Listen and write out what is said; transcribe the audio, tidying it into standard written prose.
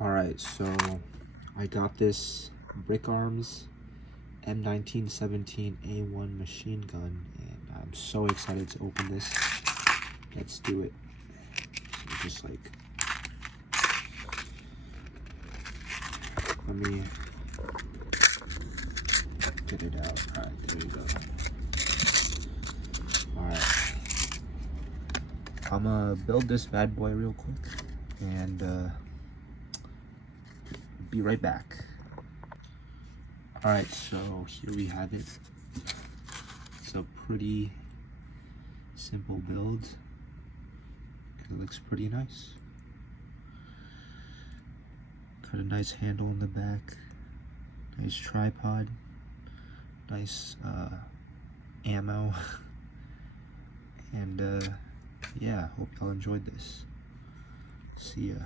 Alright, so I got this BrickArms M1917A1 machine gun, and I'm so excited to open this. Let's do it. So just like, let me get it out. Alright, there you go. Alright, I'm gonna build this bad boy real quick, and be right back. Alright, so here we have it. It's a pretty simple build. It looks pretty nice. Got a nice handle in the back, nice tripod, nice ammo, and yeah, hope y'all enjoyed this. See ya.